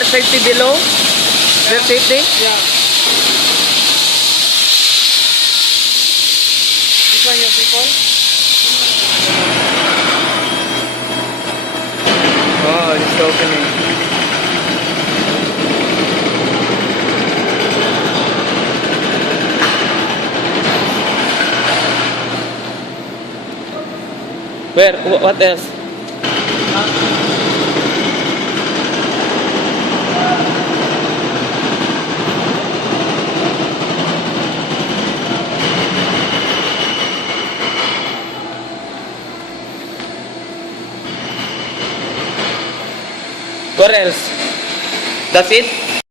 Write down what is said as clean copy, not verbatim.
There's safety below? There's safety? Yeah. This one your people? Oh, it's opening. Where? What else? Where else? That's it?